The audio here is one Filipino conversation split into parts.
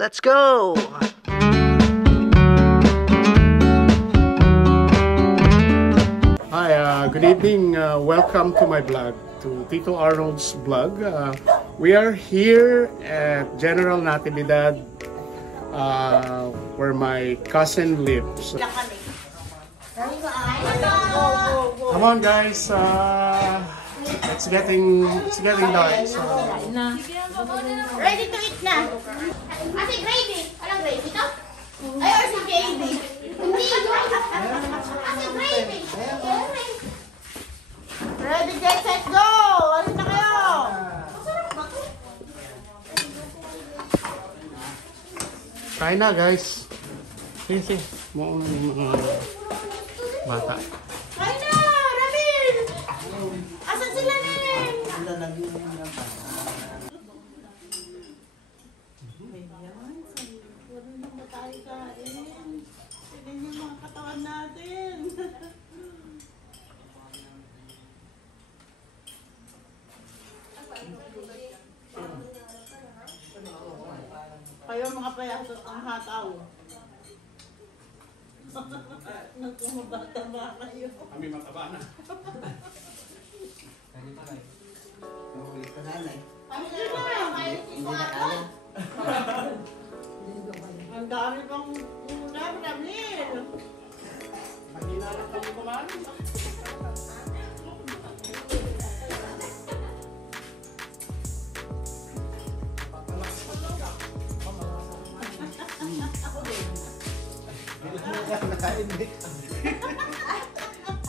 Let's go! Hi, good evening. Welcome to my vlog, to Tito Arnold's vlog. We are here at General Natividad, where my cousin lives. Come on, guys. It's getting dark. So. Ready to eat na. Kasi gravy. Alam gravy to? Ay, or si JB. Hindi. Kasi gravy. Ready, get set, go! Alis na kayo! Masarap ba ito? Kain na, guys. Sige. Mukhang mga bata. Kain na! Ramil! Asan sila rin? Tignan yung mga katawan natin. Kayo mga payasot ang hataw. Nagkumabata ba kayo? Kami mataba na. Ang dami pang ulam, Ramil. Mahina lang kami kumain.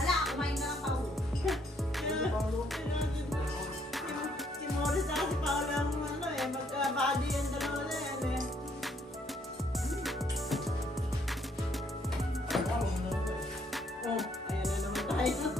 Hala, kumain na lang ako. Si Morris at si Paula ang magka-body yung dalawa na yan eh. Oh, ayan na naman tayo.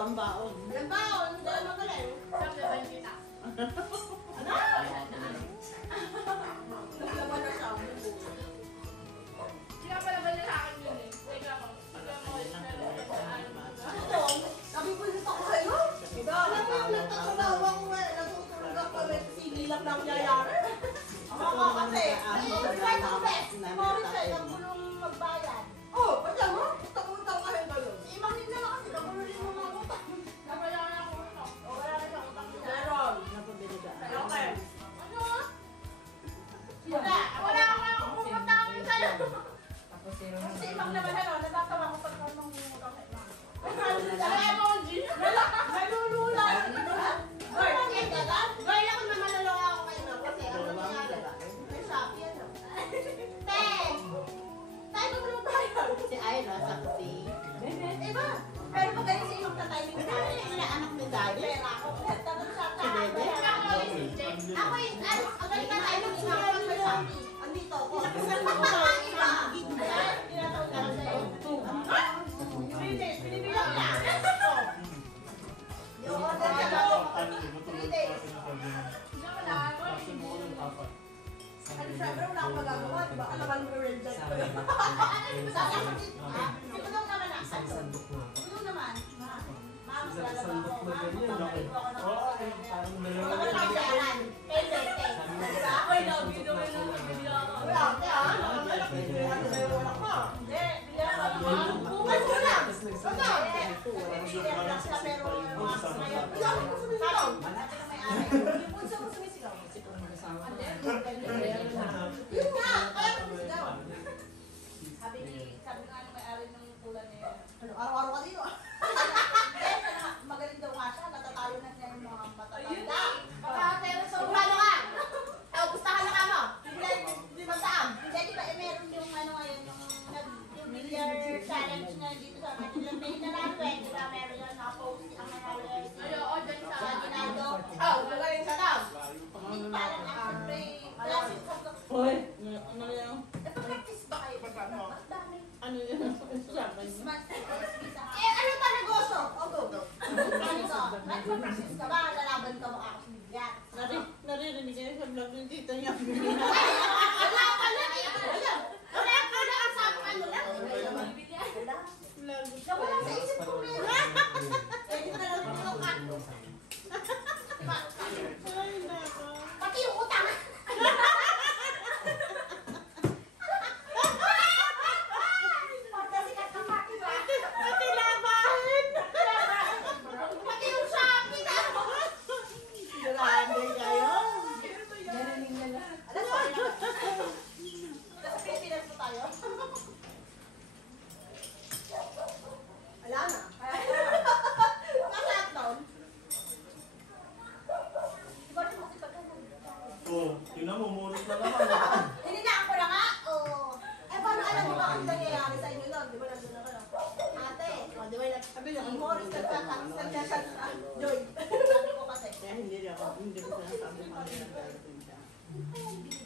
Ang baon. Ang baon? Dalawa ka lang. Sabi ba kita? Ano? Naglaman na siya. Sila pala ba nila akin yun eh? Teka mo. Ano? Sabi ko nito ko kayo? Alam mo yung nagtatalawang natutulog ako with sili lang na nangyayari. Ako kasi. Morris ay nagulong magbayan. Oh, ba't yan mo? Utang-utang ka rin kayo. Si Imang din naman kasi nagulong rin mo mga utang. Wala na ako utang. Wala na siya utang. Meron. Napabili ka. Okay. Ano? Wala akong pumunta sa'yo. Si Imang naman ano, natatawa ko pag nung utang sa Imang. Nalulula. Goy, ako na malalawa ako kay Imang kasi ang nangyari. May Shopee ano. Ten! Tayo mo tayo. Si Ira, saksi. Diba? Pero pag ganyan si Imang tatay, may anak ni Daddy. Pera ako. Tanong sa tayo. Ako yung, ang galing ka tayo ng Imang pag may Shopee. Andito ako. Isang iba. Tinatawag ka lang sa'yo. Pinibilang na. Yung order ka daw. 3 days. Ano siya, pero wala akong magagawa, diba? Alam mo yung red-light ko yun. Saan ako dito? Sipudong naman ako. Sipudong naman. Ma'am, wala ba ako? Ako yung video ko yung video ako. Wala, kaya Hindi, bigyan ka naman. Bukas mo lang. Ano? Bigyan lang sila pero ngayon. Ikaw, sumisigaw. Yung punso mo sumisigaw. Yun nga, kaya mo sumisigaw. Sabi nga nung may-ari ng tulan niya. Araw-araw ka dito. Magaling daw nga siya, natatalo na niya yung mga matatanda. Pero sa umano ka! Gustahan na ka mo! Hindi ba saan? Hindi ba meron yung ano ngayon, yung billiard challenge na dito sa Manila. May nanalo di ba meron yun, nakapost ang nanalo yun. Oo, dyan sa Ginaldo. Magaling sa daw. Hindi parang actually, classes sa Hoy, ano yan? nagpa-practice ba kayo? Mas dami. Ano yan? Ano ba negosyo? O go. Ano to? Nagpa-practice ka ba? Lalaban ka ba ako sa bigat? Naririnig kayo sa vlog ng tita niya. Wala ka na eh. Wala ang sabi ano lang. Wala sa isip ko meron. Pwede na lang ito ka. Ay, nako. Pati yung utang. Pagkasikat ka pati ba? Pati laban! Pati yung Shopee na. Grabe kayo. Alam mo, nasa Pilipinas po tayo. Wala na. Naka-lockdown. Di ba rin makipagkanan? Oh, yun na, mumulit na naman. Hindi na ako na nga. Eh, paano alam mo ba ang nangyayari sa inyo nun? Di ba nandun ako na? Ate, di ba Sabi niya, ang Morris nagkasal sa Joy. Sabi ko kasi. kaya hindi ko sinasabi mo ano yung darating siya.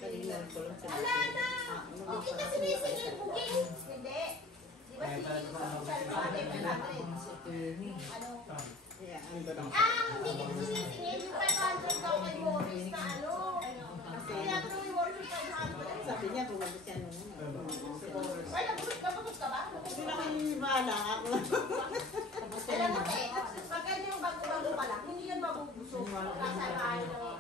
Kanina ko lang sinabi. Wala na! Hindi ka sinisingil, buging! Hindi. Di ba si Salvador ano? Yeah, ang gano'n. Hindi kita sinisingil. Yung 500 daw kay Morris na ano. Kasi tinatanong ni Morris yung 500. Sabi niya, kung mag siya nung Ay, nabusog ka ba? hindi na kayo bahala. Ako lang. Alam mo, te, pag ganyan yung bago-bago pa lang, hindi yan mabubusog. Kasi ayaw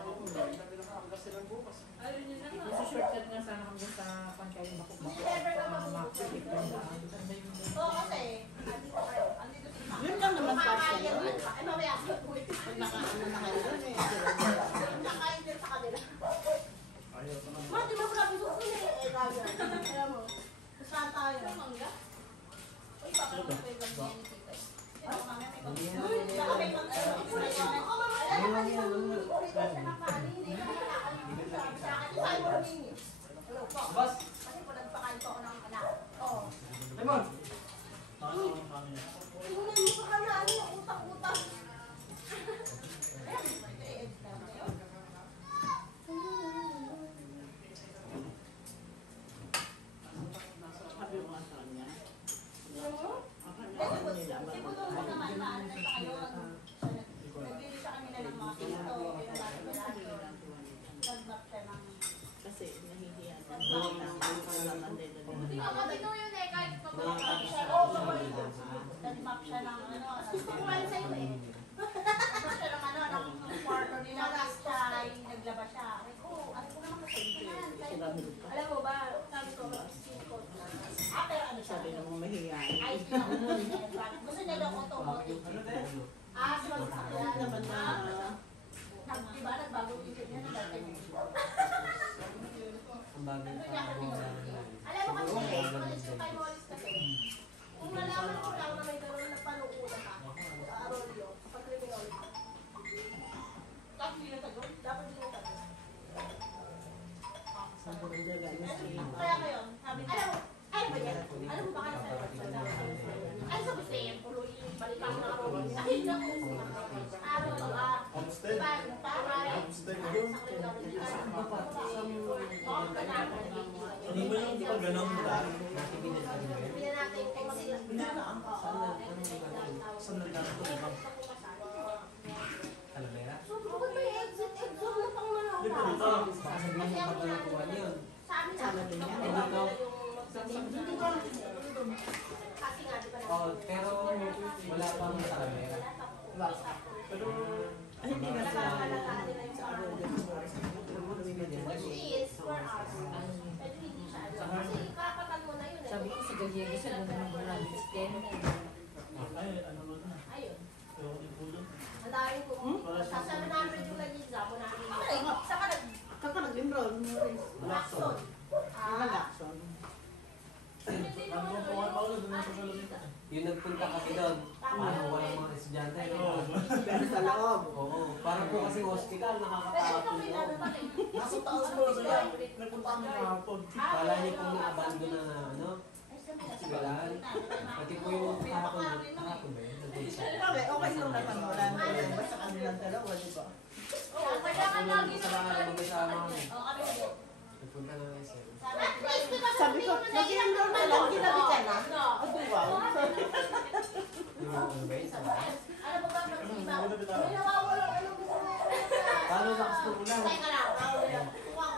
Shortcut nga sana hanggang sa pangkain bakok-bakok. hindi never ka mabubusog. Oo, kasi, andito si Ma. Yun lang naman part Makakain niya. yun. Ay, mamaya, ulit. Pag nakaano na kayo doon eh. Nakain din sa kanila. Ma, di ba wala busog ko eh? Gagawin. Alam mo, saan tayo? Mangga? Uy, papalapit ko yung ganyan ni Tita. Ano, mamaya may pag- Uy, baka may pag-ano. Ako, mamaya, alam mo, ulit siya ng kanin eh. Sabi sa akin, saan mo humingi? Hello po. Kasi po, nagpakain po ako ng anak. Oo. Lemon! Tingnan mo sa kanya, ano yung utak-utak. Ayan, i-edit na ngayon. Sabi ko nga sa kanya. Ibutong mo naman, paano sa kayo. Nagbili siya kanina ng mga pinto, pinalato. Nag-back siya ng... Kasi nahihiya na. Nalaman din na din. Matino yun eh, kahit pag-back siya. Oo, paborito. Nag-back siya ng ano, nagpakuhan sa'yo eh. Nag-back siya ng ano, ng kwarto nila. Last time, naglaba siya. Ano ko naman kasi yan. Alam mo ba, sabi ko, skin coat na. Pero ano siya? Sabi naman mahihiyain. Ay, gusto niya daw automotive. Si Magsakya Naman na. Diba, nagbagong isip niya na dati. Alam mo kasi, college ko kay Morris kasi, kung nalaman ko lang na may gano'n na panuulan ako sa Arroyo, sa criminology. Dapat hindi na tagon? Dapat hindi na tagon. Kaya ngayon, sabi ko, alam ba yan? Alam mo ba kayo ano sa gusto yan? Puloy yung balikan na ako. Ay, naku. Araw ba? Homestead. Homestead. Hindi mo yung di pa ganun nila. Hindi natin kung sila. Saan na lang ito, diba? So, bakit may exit na pang Di ba dito? Kasi ako na, sa amin na, kasi nga, di ba na? Pero wala pang sa camera. Pero, Hindi na sa Nakakalataan nila yung parang Arroyo. which is 4 hours. Pero hindi siya. Kasi Diego sa doon ng Bulan. Ay, ano ba na? Ayun. Yung ipulong. Ang dami ko. Sasama namin yung kanina. Ako namin. Saka Saan ka nag-enroll? Lacson. Ano Lacson? Ang buwan pa ulo, doon sa salubin ko. Yung nagpunta kasi doon, ano, walang mga estudyante. Oo. Pero sa loob. Oo, parang po kasi hospital, nakakatakot yung loob. Nasa taas po sila. Nagpunta kami kahapon. Kala niyo po na-abandon na, ano, hospitalan. Pati po yung kahapon ba yun? Nag-bulsa. Okay, okay lang naman. Wala na rin. Basta kanilang dalawa, di ba? Oo, kailangan lagi Sa mga mag-asama kami. Oo, kami din. Nagpunta na ng SM. At least, di ba, Sabi ko, nag-enroll ka lang, ginabi ka na. No. Aba, wow. Yung ano ba yun? Ano ba ba mag-iba? May nawawala, ano gusto mo? Paano lakas ng ulan? Teka lang, nawawala.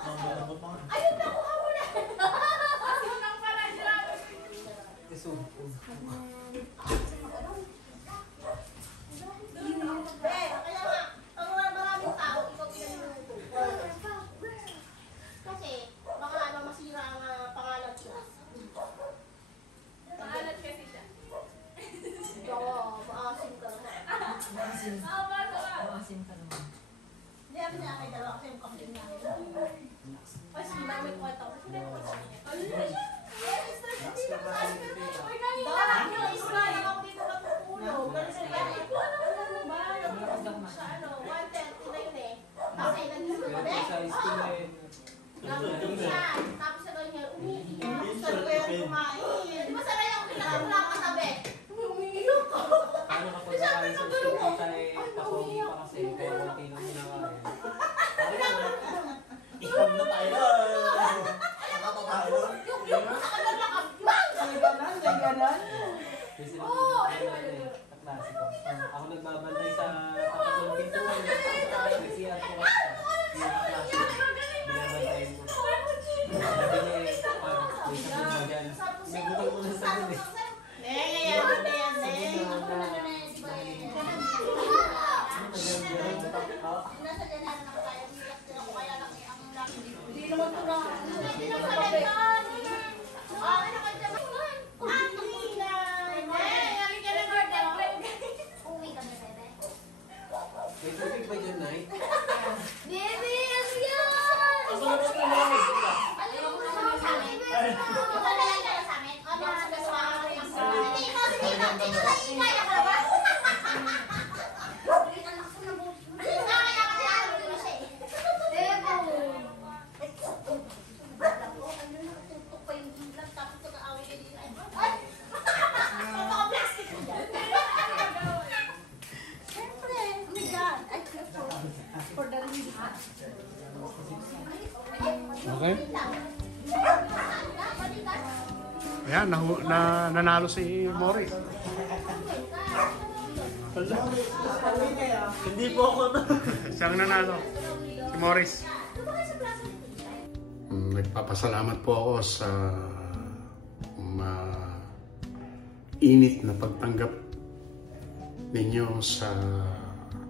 Ang pa. Ayun, nakuha mo na. Tisog. Kaya nga, pag maraming tao, ikaw pinag-inuto. Kasi, baka ano, masira ang pangalan siya. Maalat kasi siya. Oo, maasim ka naman. Maasim ka naman. Hindi namin na kay dalawa kasi yung kapatid namin. Kasi namin kwenta ko. Hindi ko sa kanya. Uy, kanina lang yung isa. Ako dito matutulog. Kasi ano ba? Sa ano, 1:30 na yun eh. Kasi nandito Pero kami. po sa school eh, Nakapagod siya. Tapos sa niya, umiiyak. Saan ko yan kumain? Di ba sanay ako pinakabula katabi? Umiiyak ka. paano kapag nakain sa school kita eh, papogi pa kasi, kaya konti lang kinakain. Ikan na tayo. Nakakatayo. Yung sa kanila lakabang. May ganan, may ganan. Kasi Oo, kaklase ko. Ako nagbabantay sa tapat ng pintuan. Nag-CR ko kasi yung kaklase ko. Binabantayan ko. Sabi niya eh, pag may sakit ba dyan, nagutan ko na sa akin eh. Yan. Nasa dyan na tayo. Kaya lang ang laki. Hindi naman ito na. Hindi na pala yan. Ano ka dyan? Uwi kami, bebe. May tubig ba dyan, Nay? Baby, ano yan? Asa na ba sila mga sila? Ano yung gusto mo sa amin? Maglalagay ka na sa amin? Ano yung gusto mo sa amin? Hindi, sige na. Kaya ka ba? Ano nga kaya kasi ano ko na siya eh? Tutok pa yung vlog tapos nag-aaway ka din. Ay! Napaka-plastic ko dyan. Siyempre. Oh my God. I feel for the reason. Okay? Ayan, nanalo si Morris. Hindi po ako na. Siyang nanalo. Si Morris. Nagpapasalamat po ako sa mainit na pagtanggap ninyo sa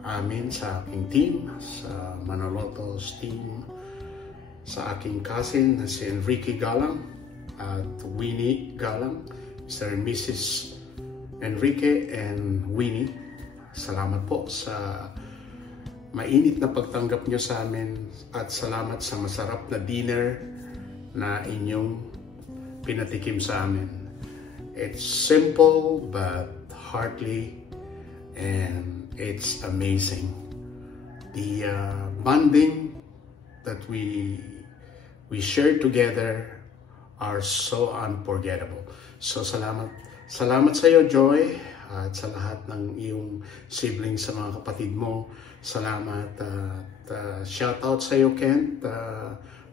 amin, sa aking team, sa Manoloto's team, sa aking cousin na si Enrique Galang at Winnie Galang, Mr. and Mrs. Enrique and Winnie. Salamat po sa mainit na pagtanggap nyo sa amin at salamat sa masarap na dinner na inyong pinatikim sa amin. It's simple but heartily and it's amazing. The bonding that we share together are so unforgettable. So salamat sa iyo, Joy, at sa lahat ng iyong siblings, sa mga kapatid mo. Salamat at shout out sa iyo, Kent.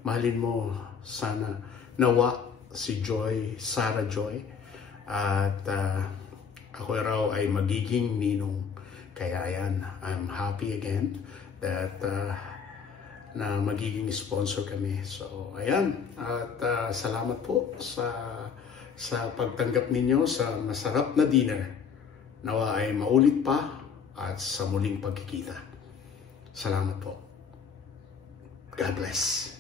Mahalin mo sana nawa si Joy, Sarah Joy, at ako raw ay magiging ninong. Kaya yan, I'm happy again that na magiging sponsor kami. So ayan, at salamat po sa pagtanggap ninyo sa masarap na dinner. Nawa ay maulit pa at sa muling pagkikita. Salamat po. God bless.